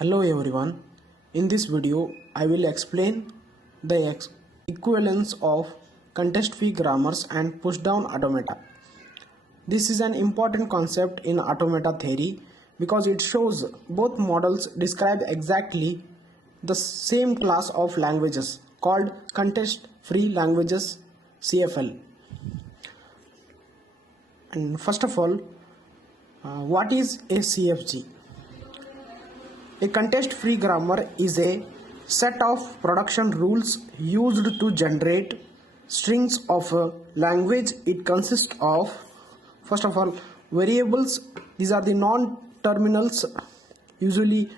Hello everyone. In this video, I will explain the equivalence of context-free grammars and push-down automata. This is an important concept in automata theory because it shows both models describe exactly the same class of languages called context-free languages CFL. And first of all, what is a CFG? A context-free grammar is a set of production rules used to generate strings of a language. It consists of, first of all, variables. These are the non-terminals, usually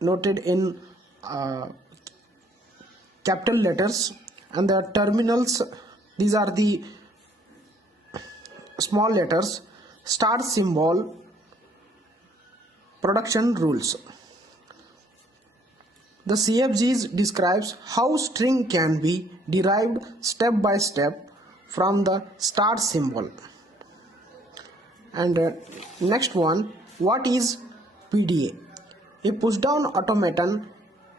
noted in capital letters, and the terminals, these are the small letters, star symbol, production rules. The CFGs describes how string can be derived step by step from the star symbol. And next one, what is PDA? A push-down automaton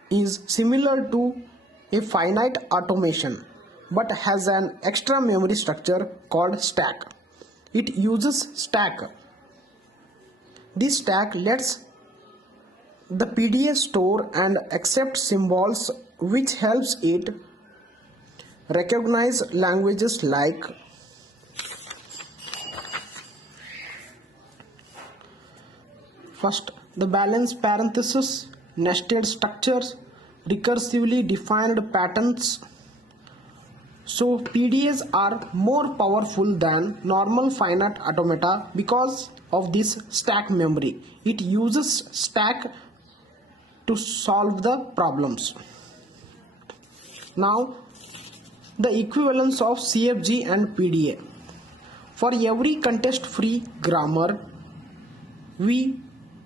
is similar to a finite automation but has an extra memory structure called stack. It uses stack. This stack lets the PDA store and accept symbols, which helps it recognize languages like first, the balance parenthesis, nested structures, recursively defined patterns. So PDAs are more powerful than normal finite automata because of this stack memory. It uses stack to solve the problems. Now, the equivalence of CFG and PDA. For every context-free grammar, we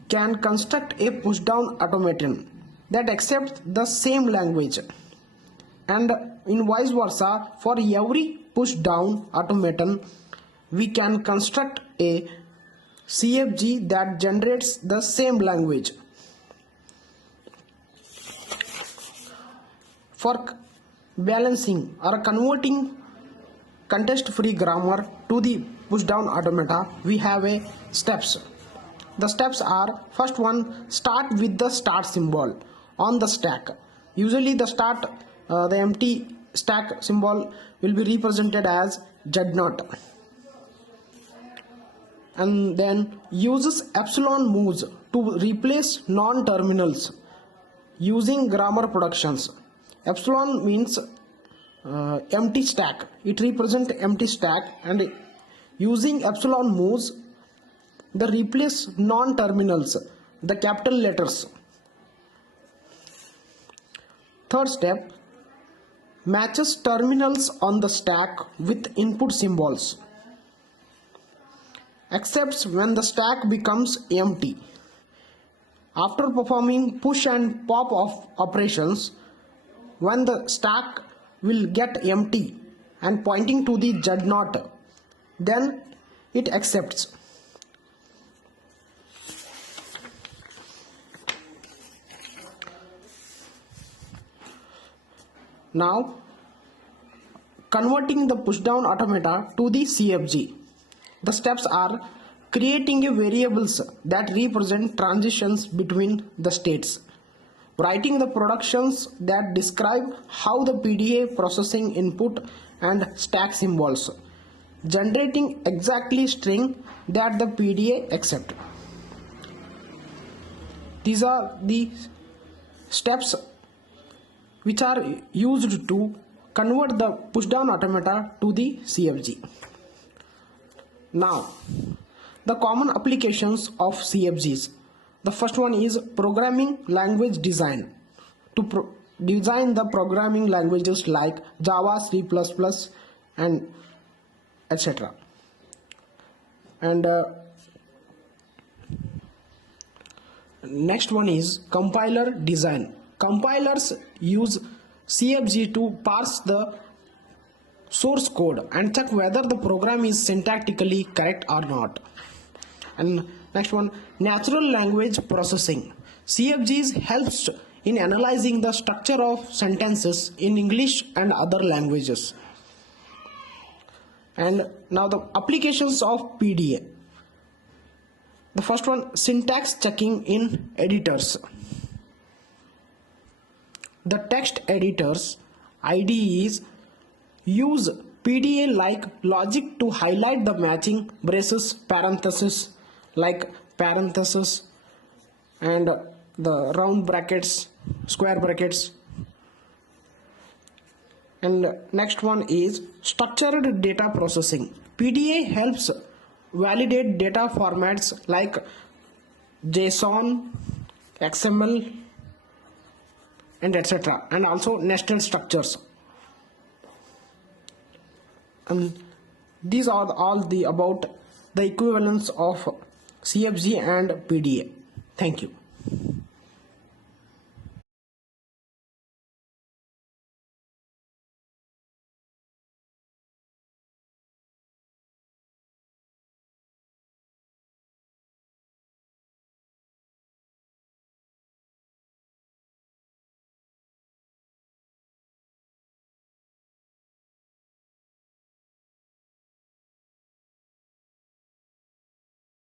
can construct a push-down automaton that accepts the same language, and in vice versa, for every push-down automaton, we can construct a CFG that generates the same language. For balancing or converting context-free grammar to the push-down automata, we have a steps. The steps are, first one, start with the start symbol on the stack. Usually the empty stack symbol will be represented as Z0, and then uses epsilon moves to replace non-terminals using grammar productions. Epsilon means empty stack. It represents empty stack, and using epsilon moves the replace non-terminals, the capital letters. Third step, matches terminals on the stack with input symbols. Accepts when the stack becomes empty. After performing push and pop of operations, when the stack will get empty and pointing to the Z0, then it accepts. Now, converting the push-down automata to the CFG. The steps are creating a variables that represent transitions between the states, writing the productions that describe how the PDA processing input and stack symbols, generating exactly string that the PDA accept. These are the steps which are used to convert the push-down automata to the CFG. Now, the common applications of CFGs. The first one is programming language design. To design the programming languages like Java, C++, and etc. And next one is compiler design. Compilers use CFG to parse the source code and check whether the program is syntactically correct or not. And Next one, natural language processing. CFGs helps in analyzing the structure of sentences in English and other languages. And now the applications of PDA. The first one, syntax checking in editors. The text editors IDEs use PDA like logic to highlight the matching braces, parentheses, like parentheses, and the round brackets, square brackets. And next one is structured data processing. PDA helps validate data formats like JSON, XML, and etc., and also nested structures. And these are all the about the equivalence of CFG and PDA. Thank you.